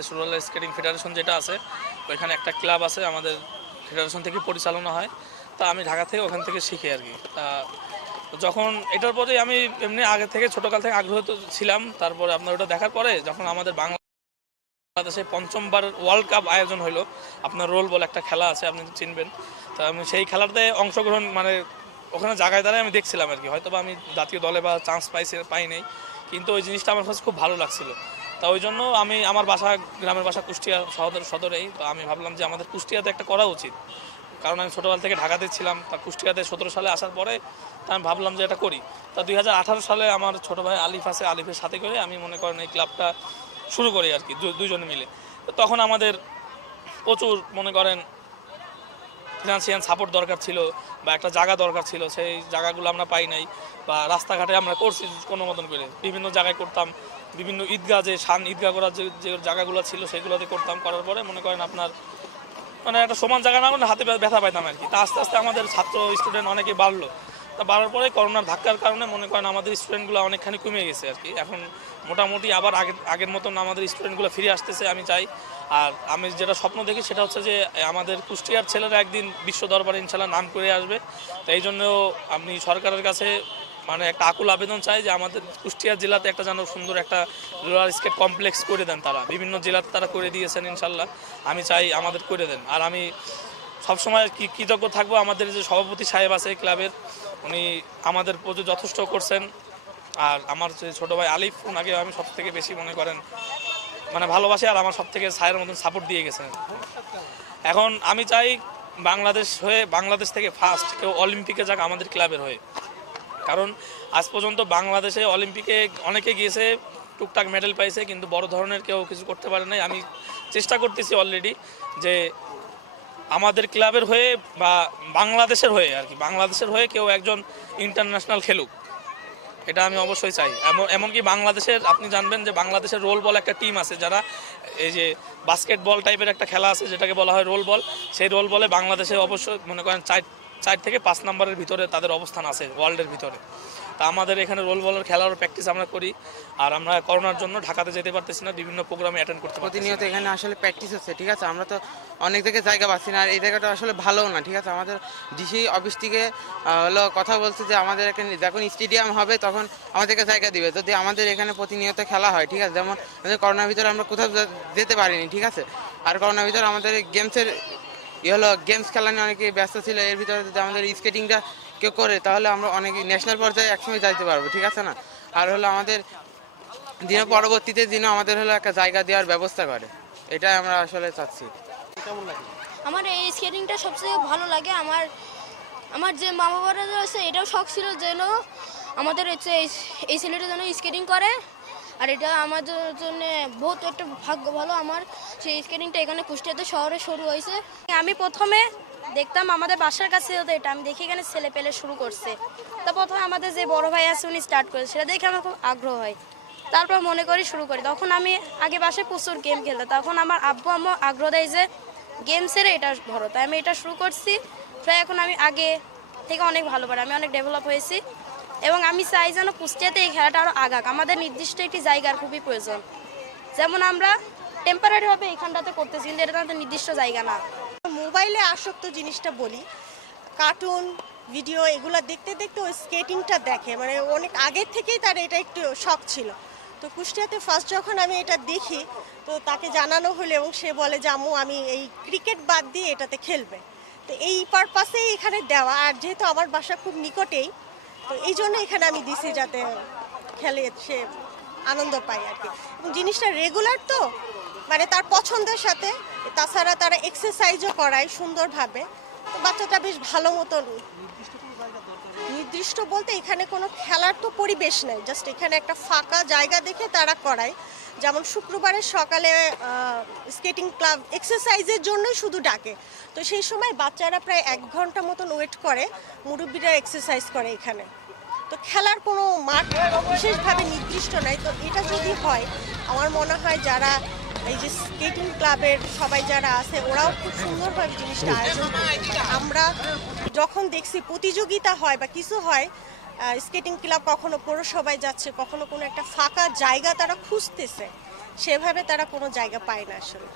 Bangladesh roller skating federation যেটা আছে ওইখানে একটা ক্লাব আছে আমাদের ফেডারেশন থেকে পরিচালনা হয়। তা আমি ঢাকা থেকে ওখান থেকে শিখি আর কি। তা যখন এটার পরে আমি এমনি আগে থেকে ছোটোকাল থেকে আগ্রহ তো ছিলাম, তারপরে আপনার ওটা দেখার পরে যখন আমাদের বাংলাদেশে পঞ্চমবার ওয়ার্ল্ড কাপ আয়োজন হলো, আপনার রোল বল একটা খেলা আছে আপনি চিনবেন। তা আমি সেই খেলাতে অংশগ্রহণ মানে ওখানে জায়গায় দাঁড়ায় আমি দেখছিলাম আর কি। হয়তো বা আমি জাতীয় দলে বা চান্স পাই নাই, কিন্তু ওই জিনিসটা আমার কাছে খুব ভালো লাগছিল। তা ওই জন্য আমি আমার গ্রামের বাসা কুষ্টিয়া সদরেই। তো আমি ভাবলাম যে আমাদের কুষ্টিয়াতে একটা করা উচিত, কারণ আমি ছোটোবেলা থেকে ঢাকাতে ছিলাম। তা কুষ্টিয়াতে 17 সালে আসার পরে তা আমি ভাবলাম যে এটা করি। তা 2018 সালে আমার ছোটো ভাই আলিফ আছে, আলিফের সাথে করে আমি মনে করেন এই ক্লাবটা শুরু করি আর কি, দুজনে মিলে। তো তখন আমাদের প্রচুর মনে করেন ফিনান্সিয়াল সাপোর্ট দরকার ছিল বা একটা জায়গা দরকার ছিল, সেই জায়গাগুলো আমরা পাই নাই। বা রাস্তাঘাটে আমরা করছি কোনো মতন করে, বিভিন্ন জায়গায় করতাম, বিভিন্ন ঈদগাহ যে ঈদগাহ করার যে জায়গাগুলো ছিল সেগুলোতে করতাম। করার পরে মনে করেন আপনার মানে একটা সমান জায়গা না করলে হাতে ব্যথা পাইতাম আর কি। তা আস্তে আস্তে আমাদের ছাত্র স্টুডেন্ট অনেকে বাড়লো। তা বাড়ার পরে করোনার ধাক্কার কারণে মনে করেন আমাদের স্টুডেন্টগুলো অনেকখানি কমে গেছে আর কি। এখন মোটামুটি আবার আগের মতন আমাদের স্টুডেন্টগুলো ফিরে আসতেছে আমি চাই। আর আমি যেটা স্বপ্ন দেখি সেটা হচ্ছে যে আমাদের কুষ্টিয়ার ছেলেরা একদিন বিশ্ব দরবারে ইনশাল্লাহ নাম করে আসবে। তো এই জন্য আমি সরকারের কাছে মানে একটা আকুল আবেদন চাই যে আমাদের কুষ্টিয়া জেলাতে একটা যেন সুন্দর একটা রোলার স্কেট কমপ্লেক্স করে দেন। তারা বিভিন্ন জেলাতে তারা করে দিয়েছেন, ইনশাল্লাহ আমি চাই আমাদের করে দেন। আর আমি সবসময় কৃতজ্ঞ থাকবো আমাদের যে সভাপতি সাহেব আছে ক্লাবের, উনি আমাদের প্রতি যথেষ্ট করছেন। আর আমার যে ছোটো ভাই আলিফ, ওনাকে আমি সব থেকে বেশি মনে করেন মানে ভালোবাসি, আর আমার সব থেকে সায়ের মতন সাপোর্ট দিয়ে গেছেন। এখন আমি চাই বাংলাদেশ থেকে ফার্স্ট কেউ অলিম্পিকে যাক আমাদের ক্লাবের হয়ে। কারণ আজ পর্যন্ত বাংলাদেশে অলিম্পিকে অনেকে গিয়েছে, টুকটাক মেডেল পাইছে, কিন্তু বড় ধরনের কেউ কিছু করতে পারে নাই। আমি চেষ্টা করতেছি অলরেডি যে আমাদের ক্লাবের হয়ে বা বাংলাদেশের হয়ে আর কি, বাংলাদেশের হয়ে কেউ একজন ইন্টারন্যাশনাল খেলুক, এটা আমি অবশ্যই চাই। এমনকি বাংলাদেশের আপনি জানবেন যে বাংলাদেশের রোল বল একটা টিম আছে, যারা এই যে বাস্কেটবল টাইপের একটা খেলা আছে যেটাকে বলা হয় রোল বল, সেই রোল বলে বাংলাদেশে অবশ্যই মনে করেন 4 থেকে 5 নম্বরের ভিতরে তাদের অবস্থান আছে ওয়ার্ল্ডের ভিতরে। তা আমাদের এখানে রোল বলের খেলার প্র্যাকটিস আমরা করি। আর আমরা করোনার জন্য ঢাকাতে যেতে পারতেছি না, বিভিন্ন প্রোগ্রামে অ্যাটেন্ড করতে পারতেছি না। প্রতিনিয়ত এখানে আসলে প্র্যাকটিস হচ্ছে, ঠিক আছে। আমরা তো অনেক জায়গায় জায়গা পাচ্ছি না, আর এই জায়গাটা আসলে ভালো না, ঠিক আছে। আমাদের ডিসি অফিস থেকে হলো কথা বলছে যে আমাদের এখানে যখন স্টেডিয়াম হবে তখন আমাদেরকে জায়গা দিবে, যদি আমাদের এখানে প্রতিনিয়ত খেলা হয়, ঠিক আছে। যেমন করোনার ভিতরে আমরা কোথাও যেতে পারিনি, ঠিক আছে। আর করোনার ভিতরে আমাদের গেমসের গেমস খেলা নিয়ে অনেকে ব্যস্ত ছিল। এর ভিতরে যদি আমাদের স্কেটিংটা কেউ করে তাহলে আমরা অনেক ন্যাশনাল পর্যায়ে একসময় যাইতে পারবো, ঠিক আছে না। আর আমাদের দিনে পরবর্তীতে দিনে আমাদের একটা জায়গা দেওয়ার ব্যবস্থা করে, এটাই আমরা আসলে চাচ্ছি। আমার এই স্কেটিংটা সবচেয়ে ভালো লাগে। আমার যে মা বাবারা আছে এটাও শখ ছিল যেন আমাদের হচ্ছে এই ছেলেটা যেন স্কেটিং করে। আর এটা আমাদের জন্য বহুত একটা ভাগ্য ভালো আমার সেই স্কেটিংটা এখানে কুষ্টিয়াতে শহরে শুরু হয়েছে। আমি প্রথমে দেখতাম আমাদের বাসার কাছে হতো এটা, আমি দেখি এখানে ছেলে পেলে শুরু করছে। তা প্রথমে আমাদের যে বড় ভাই আছে উনি স্টার্ট করেছে, সেটা দেখে আমার খুব আগ্রহ হয়। তারপর মনে করি শুরু করি। তখন আমি আগে বাসায় প্রচুর গেম খেলতাম, তখন আমার আব্বু আম্মু আগ্রহ দেয় যে গেম ছেড়ে এটা ধরো, তাই আমি এটা শুরু করছি। প্রায় এখন আমি আগে থেকে অনেক ভালো পারি, আমি অনেক ডেভেলপ হয়েছি। এবং আমি চাই যেন কুষ্টিয়াতে এই খেলাটা আরও আগাক। আমাদের নির্দিষ্ট একটি জায়গার খুবই প্রয়োজন। যেমন আমরা টেম্পারারিভাবে এইখানটাতে করতেছি, কিন্তু এটা তো নির্দিষ্ট জায়গা না। মোবাইলে আসক্ত জিনিসটা বলি, কার্টুন ভিডিও এগুলো দেখতে দেখতে ওই স্কেটিংটা দেখে, মানে অনেক আগের থেকেই তার এটা একটু শখ ছিল। তো কুষ্টিয়াতে ফার্স্ট যখন আমি এটা দেখি তো তাকে জানানো হলো এবং সে বলে যে আম্মু আমি এই ক্রিকেট বাদ দিয়ে এটাতে খেলবে। তো এই পারপাসেই এখানে দেওয়া, আর যেহেতু আমার বাসা খুব নিকটেই তো এই জন্য এখানে আমি দিছি যাতে খেলে সে আনন্দ পায় আর কি। এবং জিনিসটা রেগুলার তো মানে তার পছন্দের সাথে, তাছাড়া তারা এক্সারসাইজও করায় সুন্দরভাবে। তো বাচ্চাটা বেশ ভালো মতন নির্দিষ্ট বলতে এখানে কোনো খেলার তো পরিবেশ নেই, জাস্ট এখানে একটা ফাঁকা জায়গা দেখে তারা করায়। যেমন শুক্রবারের সকালে স্কেটিং ক্লাব এক্সারসাইজের জন্যই শুধু ডাকে, তো সেই সময় বাচ্চারা প্রায় 1 ঘন্টা মতন ওয়েট করে, মুরব্বীরা এক্সারসাইজ করে এখানে। তো খেলার কোনো মাঠ বিশেষভাবে নির্দিষ্ট নাই। তো এটা যদি হয় আমার মনে হয় যারা এই যে স্কেটিং ক্লাবের সবাই যারা আছে ওরাও খুব সুন্দরভাবে জিনিসটা আয়োজন করে। আমরা যখন দেখছি প্রতিযোগিতা হয় বা কিছু হয়, স্কেটিং ক্লাব কখনো পৌরসভায় যাচ্ছে, কখনো কোনো একটা ফাঁকা জায়গা তারা খুঁজতেছে, সেভাবে তারা কোনো জায়গা পায় না আসলে।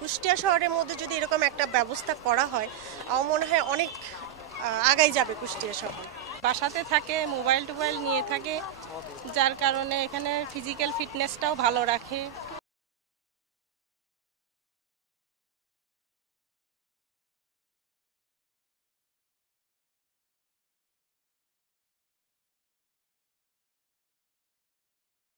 কুষ্টিয়া শহরের মধ্যে যদি এরকম একটা ব্যবস্থা করা হয় আমার মনে হয় অনেক আগাই যাবে কুষ্টিয়া শহর। বাসাতে থাকে, মোবাইল টোবাইল নিয়ে থাকে, যার কারণে এখানে ফিজিক্যাল ফিটনেসটাও ভালো রাখে।